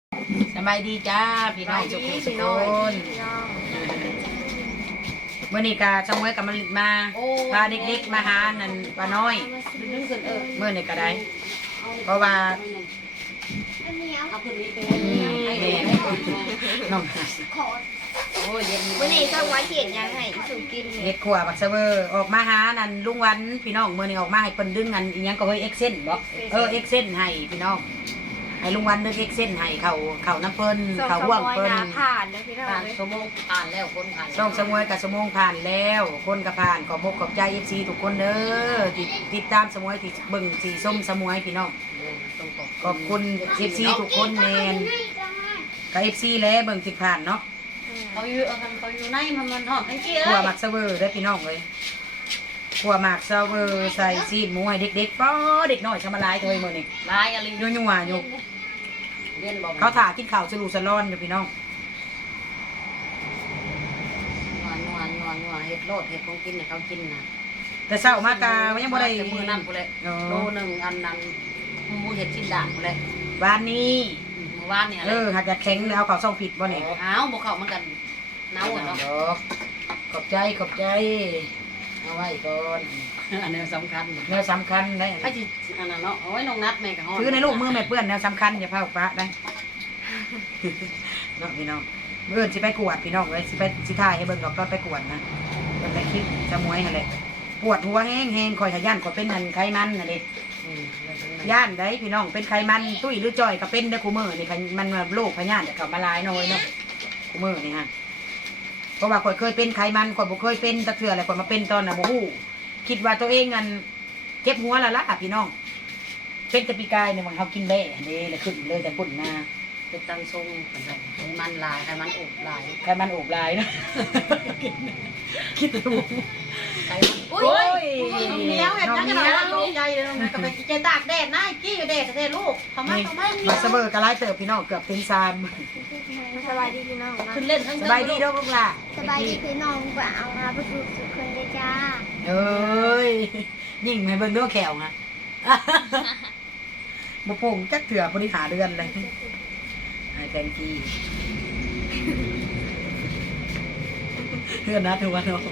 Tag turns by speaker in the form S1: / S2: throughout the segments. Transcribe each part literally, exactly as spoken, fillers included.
S1: สบายดีจ้าพี่น้องทุกคนเมื่อนี้กาสมวยกับมันมาพาเด็กๆมาหานั่นป้าน้อยเมื่อนี้ก็ได้เพราะว่าแม่น้อง
S2: วันนี้ต้องไว้เขียนยังไงสุกิน
S1: เฮ็ดขวบักเซเวอร์ออกมาหานั่นลุงวันพี่น้องเมื่อนี้ออกมาให้เพิ่นดึงกันอีหยังก็เฮ้ยเอ็กเซนบ่เออเอ็กเซนให้พี่น้องให้ลุงวันดึงเอ็กเซนให้เขาเขาน้ำเพิ่นเขาห่วงเพิ่น
S2: ผ่านเลยพี่น้องเลย
S3: ชั่วโมงผ่านแล้วคนผ่าน
S1: ช่องสมวยกับสมงผ่านแล้วคนก็ผ่านขอบมกขอบใจเอฟซีทุกคนเด้อติดติดตามสมวยติดเบิ่งสีส้มสมวยพี่น้องขอบคุณเอฟซีทุกคนแมนกับเอฟซีแล้วเบิ่งติดผ่านเนาะ
S3: เขาอยู่เขาอยู่ในมันมันหอมทั้งกี้เล
S1: ขัวย หมักเซเวอร์ได้พี่น้องเลยขัวหมักเซเวอร์ใส่ซีดหมูให้เด็กๆป้อเด็กน้อยชะมาลายตัวเองมื้อนี้
S3: ลายอะไร
S1: ยั่วยั่วอยู่
S3: เรียนบอก
S1: เขาถ่ากินข้าวสลูสลอนอยู่พี่น้อง
S3: นัวนัวนัวนัวเห็ดโลดเห็ดของกินเนี่ยเขากินนะ
S1: แต่เช้ามากายังบ่ได้
S3: มือนั่นกูเลยโลหนึ่งอันนั้นมูเห็ดชิ้นด่างกูเลย
S1: วันนี้
S3: เมื่อวานเนี่ย
S1: เออหากอยากแข็งแล้วเขาส่องผิดบ่นี่
S3: อ้าวบอกเขาเหมือนกันน้าวเนาะ
S1: ขอบใจขอบใจเอาไว้ก่อน
S3: อันนี้สำคัญ
S1: แนวสำคัญได้
S3: ไอ้ที่อันนั้นเนาะเอาไว้ลงนัดแม่กับห้อง
S1: ถือในลูกมือแม่เปื้อนแนวสำคัญอย่าพาปะได้น้องพี่น้องเมื่อสิไปกวดพี่น้องเลยสิไปสิถ่ายให้เบิ่งดอกตอนไปกวดนะเป็นไปคลิปจะมวยอะไรปวดหัวแห้งแห้งคอยขยันก็เป็นนันไขมันน่ะดิย่านได้พี่น้องเป็นไขมันตุ้ยหรือจอยก็เป็นได้คูมือนี่มันโรคพยาธิแต่เขามาลายน้อยเนาะคูมือนี่ฮะเพราะว่าคอยเคยเป็นไขมันคอยบ่เคยเป็นตะเถื่ออะไรคอยมาเป็นตอนน่ะโมหูคิดว่าตัวเองงันเก็บหัวละละพี่น้องเป็นตะปีกายเนี่ยมันเขากินแบ่เด้เลยขึ้นเลยแต่ปุ่นมา
S3: เป็นตังทรงไขมันลายไขมันอบลาย
S1: ไขมันโอบลายนะคิดดู
S3: ไขมัน
S2: อุ้ยเหนียวเห็นจังกันเราตกใจเลยนะกับไปเจตากแดดนะกี้อยู่แดดแท้ลูกทำไมทำไม
S1: มาเสมอกระไรเติบพี่น้องเกือบเต็มซาม
S2: สบายดีพี่น้อง
S3: ขึ้นเล่นทั้ง
S1: สบายดีลูกลูกล่ะ
S2: สบายดีพี่น้องกว่าเอามาประตูสุขคนเลยจ้า
S1: เอ้ยยิ่งให้เบิ่งด้วยแขวนะมาโป่งจักเถื่อบริหารเดือนเลยไอ้แตงกี้เดือนนะถือว่าเนาะ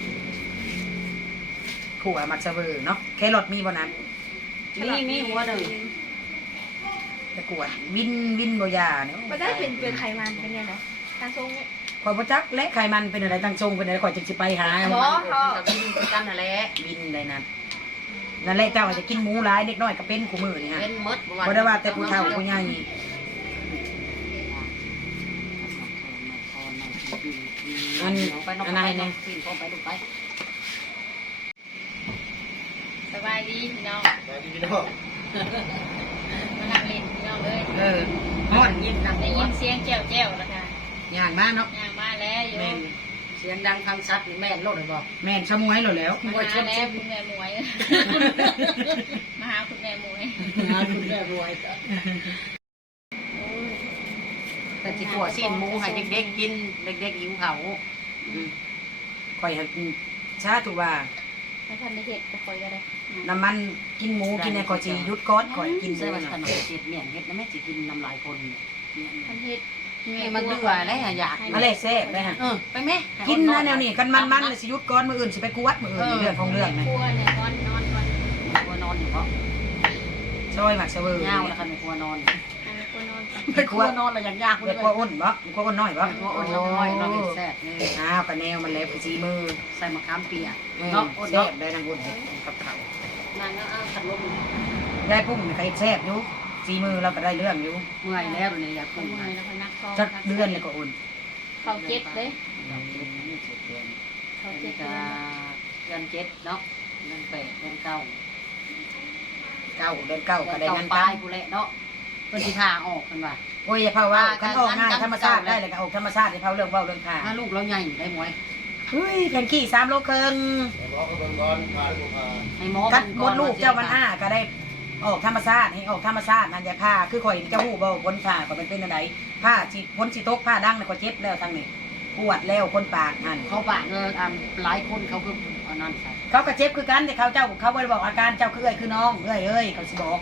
S1: ขั่วมักเสมอเนาะแครอทมีบ่นั้น
S3: มีมีหัวหนึ่ง
S1: ตะกวดวินวินโบยาเนี่ย
S2: ไม่ได้เป็นเป็นไขมันเป็นยังไงทางทรงเนี่ย
S1: ขอยบ่จักและไขมันเป็นอะไรตั้งทรงเป็นอะไรขอยจึงสิไปหา
S3: หมอกับกินกันนั่นแหละ
S1: วินได้นั่นนั่นแหละเจ้าอาจจะกินหมูหลายเด็กน้อยก็เป็นขู่มือนี่ฮะ
S3: เป็นมด
S1: บ่ได้ว่าแต่ผู้เฒ่าผู้ใหญ่
S3: อันไปนอกไปเนี่ยปีนเข้าไปดูไป
S2: สบายดีพี่น้อง
S4: สวัสดีพี่น้อง
S2: มานั่งเล่นพี่น้องเลย
S1: เออฮอดยินดัง
S2: ได้ยินเสียงแจ้วแจ้วแล้วค่ะ
S1: ย่างมาเนาะ
S2: ย่างมาแล้วอยู่
S1: แม่น
S3: เสียงดังฟังชัดนี่แม่นโลดเลยบอก
S1: แม่นชะมวยโลดแล้ว
S2: มาหาแล้วคุณแม่หมวยมาหาคุณแม่หมวย
S3: งานคุณแม่รวยแต่ที่ขัวซีนหมูให้เด็กๆกินเด็กๆหิวเขา
S1: ข่อยให้ชาถูกว่า
S2: ไม่ทันได้เห็ดจะคอยก็ได้
S1: น้ำมันกินหมูกินในข่อยสิหยุดก้อนข่อยกิน
S3: ใช่
S1: ได้
S3: ไหม
S1: ว่า
S3: ขนมเสียดเมี่ยงเฮ็ดแล้วแม่สิกินน้ำลายคนเนี่ย
S2: ทันเห็ด
S3: มันเบื่อแล้วอยาก
S1: อะไรแซ่บเลยฮะ
S3: เออไปแม่
S1: กินนะแนวนี้กันมันๆเลยสิหยุดก้อนมื้ออื่นสิไปกวดมื้ออื่นนี่เรื่องของเรื่องนะ
S2: กลัวเนี่ยนอนนอนนอน
S3: กลัวนอนอยู่เพราะ
S1: ซอยหมักเสวอ
S3: เงาแล้วคันกลัวนอน
S2: อันนี้กลัวนอน
S1: ไปก
S3: ก
S1: ลั
S3: ลั
S1: ว
S3: วนอนแล้วอยากยาก
S1: เด็กกลัวอ้นบ่กลัวอ้นน้อยบ่
S3: กลัวอ่อนน้อยเราเห็นแซ่บเลย
S1: อ้าวกระแนวมันแล้วคือสีมือ
S3: ใส่มะขามเปียก
S1: เนาะ
S3: เนาะอ่อน
S1: แซ่
S3: เนาะ
S1: บได้นางบุญกับเขา
S3: นางก็เอาขัดลม
S1: ได้พุ่งนี่ก็เฮ็ดแซ่บอยู่สีมือเราก็ได้เรื่องอยู่
S3: เมื่อยแล้วเนี่ยอยาก
S2: เขา
S3: กุ้ง
S2: เมื่อ
S3: ให้
S2: ยแล้วเขานักคอ
S1: สักเดือนเลยก็อุ่น
S2: เขาเจ็บเลย
S3: อยากกินนี่สุดเดือน
S2: เขา
S3: อัน
S2: เจ็
S3: นี้
S2: บ
S3: ก็เดือนเจ็ดเนาะเดือนแปดเดือนเก้า
S1: เก้าเดือนเก้าก็ได้
S3: เก้า
S1: นั่น
S3: ป
S1: กั
S3: ลาน ยกูแหละเนาะเพิ่นสิพาออกกันว่า
S1: โอ้ยอย่าเผาว่าคันออกง่ายธรรมชาติได้เลยก็ออกธรรมชาติอย่าเผาเรื่องเว้าเรื่องผ่า
S3: ถ้าลูกเราใหญ่ได้หมวย
S1: เฮ้ยแผ่นขี้สามโลครึ่ง
S4: แต่บอกเขาเป็นก้อนพาลูกพา
S3: ให้หมอ
S1: กัดมดลูกเจ้ามันอ้าก็ได้ออกธรรมชาติให้ออกธรรมชาตินั่นอย่าผ้าคือข่อยเจ้าหู้บ่พ้นผ้าก็เป็นเป็นอะไรผ้าสิพ้นสิตกผ้าดังน่ะก็เจ็บแล้วทางนี้ปวดแล้วคนปากหั่น
S3: เขาปากเอออ่าหลายคนเขาคืออันนั้นใช่
S1: เขาก็เจ็บคือกันแต่เขาเจ้าเขาบ่ได้บอกอาการเจ้าคือเอ้ยคือน้องเอ้ยเอ้ยเขาสิบอก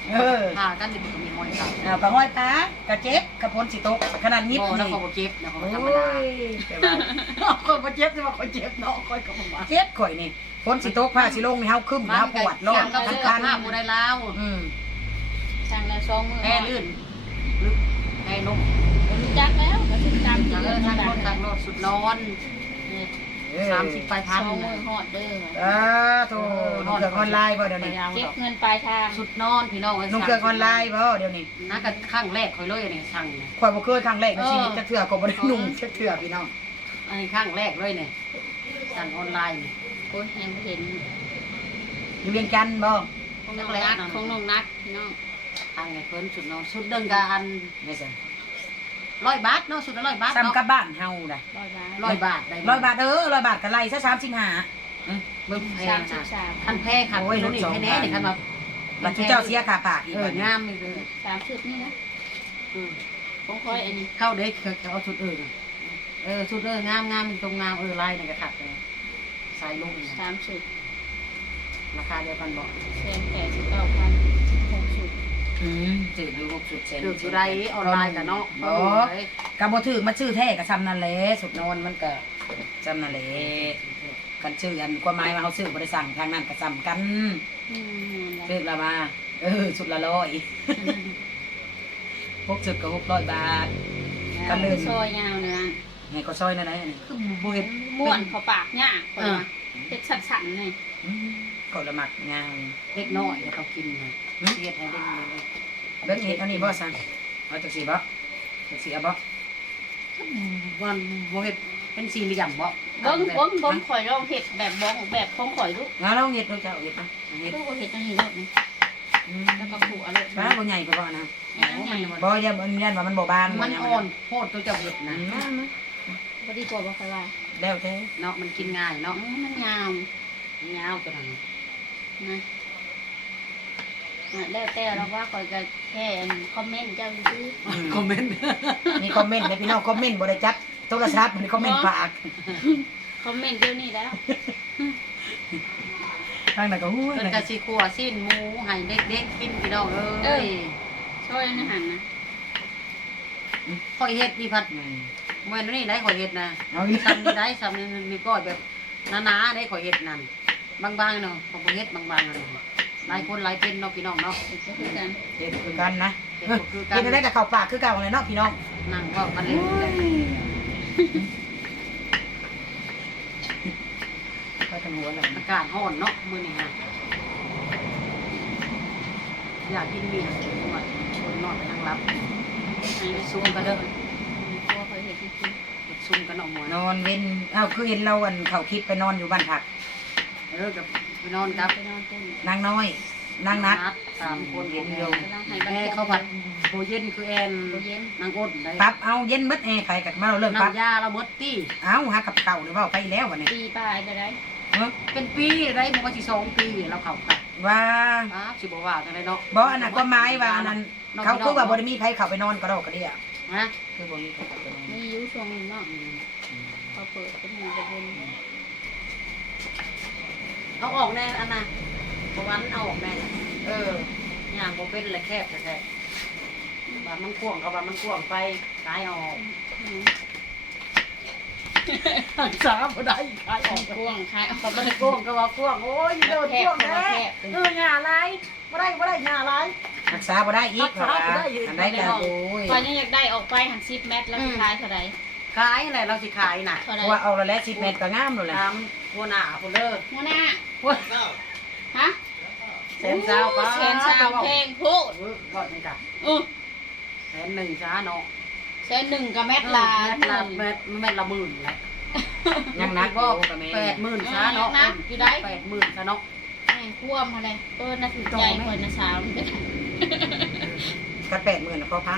S1: เออ
S3: พากันนี่มันก็มีห้อยสัก
S1: เอากระห้อยตากระเจ็บกระพ้นสิตกขนาดยิบ
S3: บ่แล้ว
S1: นี่
S3: เขาบ่เจ็บนะเขา
S1: โอ้
S3: ธรรมดาย
S1: แต่ว่า
S3: เขาบ่เจ็บสิว่าเขาเจ็บเนาะค่อยก็บ่มา
S1: เจ็บข่อยนี่พ้นสิตกผ้าสิลงนี่เฮาคึมเฮาปวดร้อน
S3: ก็
S1: ทั้
S3: ซื้
S1: ง
S3: อ
S1: คัน
S3: ผ้าบ่ได้ลาว
S1: อืม
S2: สั่งแล้วสองมือ
S3: แพ้ลื่นลึกแพ้นุ่ม
S2: รู้จักแล้วก็ถึงตาม
S3: ทางเออทางรถทางรถสุดนอน
S1: เออ
S3: สามสิบปลาย
S2: ส
S3: พัน
S2: องมือหอดเด้อ
S1: อ่าโธ่นุ่งเครื่องออนไลน์บ่เดี๋ยวนี้
S2: เก็บเงินปลายทาง
S3: สุดนอนพี่น้อง
S1: นุ่งเครื่องออนไลน์บ่เดี๋ยวนี้
S3: นักกันข้างแรกคอยเลยอันนี้สั่งเนี่ย
S1: ข่อยบ่เคยครั้งแรกในชีวิตจักเทื่อก็บ่ได้นุ่งจักเทื่อพี่น้อง
S3: อันนี้ข้างแรกเลยเนี่ยสั่งออนไลน์
S2: โอ้ยแหงเห็น
S1: อยู่เวียงจันทน์บ่
S2: ของน้องนักของน้องนักพี่น้อง
S3: ทางไงเพิ่นสุดนอนสุดเดิงกัน
S1: ไม่ใช่
S3: ร้อยบาทเนาะสุดละร้อยบาท
S1: ซ้ำ
S3: เนาะ
S1: กับบ้านเฮาได้
S2: ร้อยบาท
S3: ร้อยบาทได้
S1: ร้อยบาทเออร้อยบาทก็ไล่ซะสามสิบห้า
S3: เบิ่งแพ
S2: สาง มสิบ
S3: นะ
S2: สาม
S3: คันแพงค่ะ
S1: โอ้ย
S3: ตัวนี้
S1: รถสอง
S3: ให้แน่นี่คันมา
S1: บัดเจ้าเสียค่าปากอีก
S3: เออ
S1: บัดนี้
S3: งามนี่เลย
S2: สามชุดนี่นะ
S3: อืม
S2: ของคอยอันนี้
S3: เข้าเด็กเขาเอาสุดเออเออสุดเอองามงามตรงงามเออลายในกระถักเลยใส่ลงนี่นะ
S2: สามชุด
S3: ราคาเดียวกันบ่
S2: แสนแปดสิบเก้าพันหกชุด
S1: อืมถืออยู่หกสุดเซน
S3: ถืออยู่ไรออนไลน์กันเนาะ
S1: บ่ก็บ่ถือมาชื่อแท้ก็ซ้ำนั่นแหละสุดนอนมันก็ซ้ำนั่นแหละกันชื่อกันความหมายว่าเฮาซื้อบ่ได้สั่งทางนั้นก็ซ้ำกัน
S2: อืม
S1: ซื้อละมาเออสุดละร้อยหกสุดก็หกร้อยบาท
S2: ก็เลยซอยยาวเนื้อ
S1: ไงก็ซอยนั่นไหนอันนี้
S3: คือบ่เห็น
S2: ม้วนเขาปากเนี่ยคนมาเจ็ดสั่นๆเลย
S1: อืมก็ละหมักงาม
S3: เล็กน้อยเนี่ยเขากินนะเสียดให้เด็กเลย
S1: เบิ่งเฮ็ดอันนี้บ่สั่งเอาจังซี่บ่จังซี่เอาบ่
S3: วันบ่เห็ดเป็นสี่เหลี่ยมบ่
S2: บ้องบ้องบ้องข่อยลองเห็ดแบบบ้องแบบของข่อยลูก
S1: งั้นเราเฮ็ดเราจะเอาเฮ็ดนะเฮ็ด
S2: ลูกเห็ดอันนี้ลูกนี่
S1: อืม
S2: แล้วก็ขู่อะไร
S1: บ้าบ่ใหญ่ก็บ่นะ
S2: ใหญ่
S1: บ่อย่าบ่ยันว่ามันบ่บาง
S3: มันอ่อนโพดตัวเจ้าเห็ด
S1: อื
S3: นะ
S1: ม
S2: บดีกว่าบ่ค่อยว่า
S1: แล้วแต่
S3: เนาะมันกินง่ายเนาะ
S2: มันยาว
S3: ยาวตัวนั้น
S2: นะแล้วแต่เราว่าข่อยก็แค่คอมเมนต์เจ้าซื้อ
S3: คอมเมนต์
S1: มีคอมเมนต์ให้พี่น้องคอมเมนต์บ่ได้จัดโทรศัพท์มันคอมเมนต์ปาก
S2: คอมเมนต์เดี๋ยวนี้แล้ว
S1: ทางนั้นก็ฮู้
S3: เพิ่นก็สิขัวสิ้นหมูให้เด็กๆกินพี่น้องเอ้ย
S2: ช่วยนะหันนะ
S3: ข่อยเฮ็ดนี่พัดเมื่อนี้ได้ข่อยเฮ็ดนะ
S1: เอาอีก
S3: ซ้ำนี่ได้ซ้ำนี่มีก้อยแบบหนาๆได้ข่อยเฮ็ดนั่นบางๆเนาะข่อยบ่เฮ็ดบางๆนั่นหลายคนหลายเป็นเนาะพี่น้องเนาะ
S2: ก็คือกัน
S1: เฮ็ดคือกันนะ
S3: เฮ็ดบ่คือกัน
S1: เฮ็ดได้กับเข้าปากคือเก่าเลยเนาะพี่น้อง
S3: นั่งเว่ากันเล่นเลย
S1: ก็ทำหัวแล้ว
S3: อากาศร้อนเนาะมื้อนี้ฮะอยากกินเมียหน่อยคนนอนไปนั่งรับให้ไปซุ่มกันเด้อ
S2: ตัวข่อยเห็ดจริง
S3: เฮ็ดซุ่มกันเอาหมอน
S1: นอนเว้นเอ้าคือเห็นเราอันเข้าคลิปไปนอนอยู่บ้านพัก
S3: เออกับไปนอนกับ
S2: ไปนอนเต้น
S1: นางน้อยนางนัด
S3: สามคน
S1: เย็นอยู่
S3: แม่เขาผัดโบเย็นคือแอน
S2: โบเย็น
S3: นางอ้นได้
S1: ปรับเอาเย็นมืดแอร์ไข่กับมาเราเริ่มปรับ
S3: น้ำยาละมดตี้
S1: เอาหากับเก่าหรือว่าไปแล้ววันนี้
S2: ปีปลายได้ได้
S1: เอ้อ
S3: เป็นปีได้บอกว่าสิสองปีเราเข้ากัน
S1: ว่า
S3: ครับสิบอกว่าจังไดเนาะ
S1: บ่อันนั้นก็ไม้ว่าอันนั้นเขาคือว่าบ่ได้มีไผเข้าไปนอนก็ดอกก็เดีย
S3: นะ
S1: คือบ่มีไผเข้าไปนอน
S2: มีอยู่ช่วงนึงเนาะพอเปิดเป็นหมู่เป็น
S3: เอาออกแน่อันน่ะประวันเอาออกแน่
S1: เออย่าง
S3: บ่เป็นละแคบแท้ๆว่ามันกว้างก็ว่ามันกว้างไปขายออกหักษาบ่ได้ขายออก
S2: กว้างคายเอา
S3: ก็บ่ได้กว้างก็ว่ากว้างโอ้ยโดนกว้างแท้เออหญ้าหลายบ่ได้บ่ได้หญ้าหลาย
S1: รักษาบ่ได้อีกเพราะว่าอันใดก็โอ้ย
S2: ตอนนี้อยากได้ออกไปหันสิบเมตรแล้วขายเท่าไหร่
S3: ขายอะไรเราสิขายน่ะ
S2: เท่าไห
S1: เพ
S2: ร่
S1: ราะว่าเอาแล้วแหละสิบเมตรก็งามแล้วแหละ
S3: ตามหัวหน้าพุ่นเด้อ
S2: หัวหน้า
S3: หัว
S2: ฮะ
S3: แสนเช้าก็
S2: แสนสาวแพงพูด
S3: เออบ่นี่จ้ะ
S2: อู้
S3: แสนหนึ่งช้าเนาะ
S2: แสนหนึ่งกับเม็ดละ
S3: เม็ดละเม็ดเม็ดละหมื่นแหละ
S1: ยังนัก
S3: บ่
S1: อยู่กับแม่
S3: แปดหมื่นช้าเนาะแปดหมื่นช้าเนาะ
S2: แม่ควมอะไรเออน่าสนใจคนนะสาว
S1: ก็แปดหมื่นพอพัง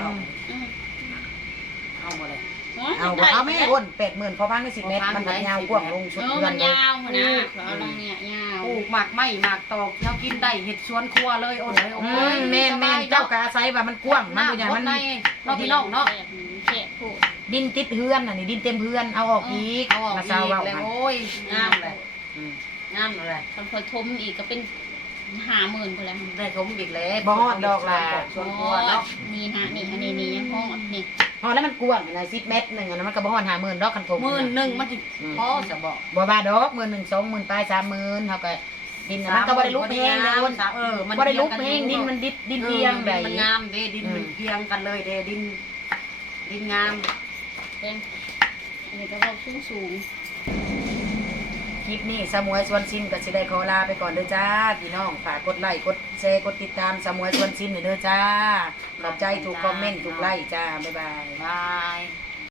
S3: เอาบ่เลย
S1: เอาบ่เอาแม่อ้นแปดหมื่นพอพังได้สิบเมตรมันยาวกว้างลงชุด
S2: เออ
S1: เพื่อ
S2: มัน น
S1: เลย
S2: ยาวนะเราลองเนี่ยยาว
S3: ปลูกหมากไม้หมากตอกเฮากินได้เห็ดสวนครัวเลยโอ้ยโอ้
S1: อืม
S3: ย
S1: แม่นแม่นเจ้ากาไซว่ามันกว้างมันบ่อย่าง
S3: มั
S1: มัน น
S3: ในเนาะพี่น้องเนาะ
S2: แฉะพูด
S1: ดินติดเฮือนน่ะนี่ดินเต็มเฮือนเอาออกอีก
S3: เอาออก
S1: มา
S3: อี
S1: เซาก เว้า
S3: แล้ว
S1: มัน
S3: โอ้ยงามเลย
S1: อืม
S3: งามเลย
S2: คนคอยทมอีกก็เป็น
S5: หาหมื่นไปแล้ว
S3: ได้ทมอีกแล้ว
S1: บ่ฮอดดอกล่ะ
S3: ส่วนตัวเนาะ
S5: นี่ฮะนี่อันนี้นี่ยังห้องนี่
S1: ฮอดแล้วมันกว้างนะสิบเมตรหนึงอันนั้นมันก็บ่ฮอดห้าหมื่นดอกคันถม
S3: หมื่นหนึ่งมันจะพอจะบอก
S1: บ่ว่าดอกหมื่นหนึ่งสองหมื่นปลายสามหมื่นเฮาก็ดินน่ะมันก็บ่ได้ลุกแห้งเลยคน
S3: เออมัน
S1: บ่ได้ลุกแห้งดินมันดินดินเอียง
S3: เอ
S1: ได้
S3: อมันงามเด้ดินมันเอียงกันเลยเด้ดิน ดินงาม
S5: เป็นอันนี้ก็บอกสูงสูง
S1: คลิปนี้สมวยสวนชินก็สิได้ขอลาไปก่อนเด้อจ้าพี่น้องฝากกดไลค์กดแชร์กดติดตามสมวยสวนชินเด้อจ้าขอบใจถูกคอมเมนต์ถูกไลค์จ้าบ๊ายบาย
S3: บาย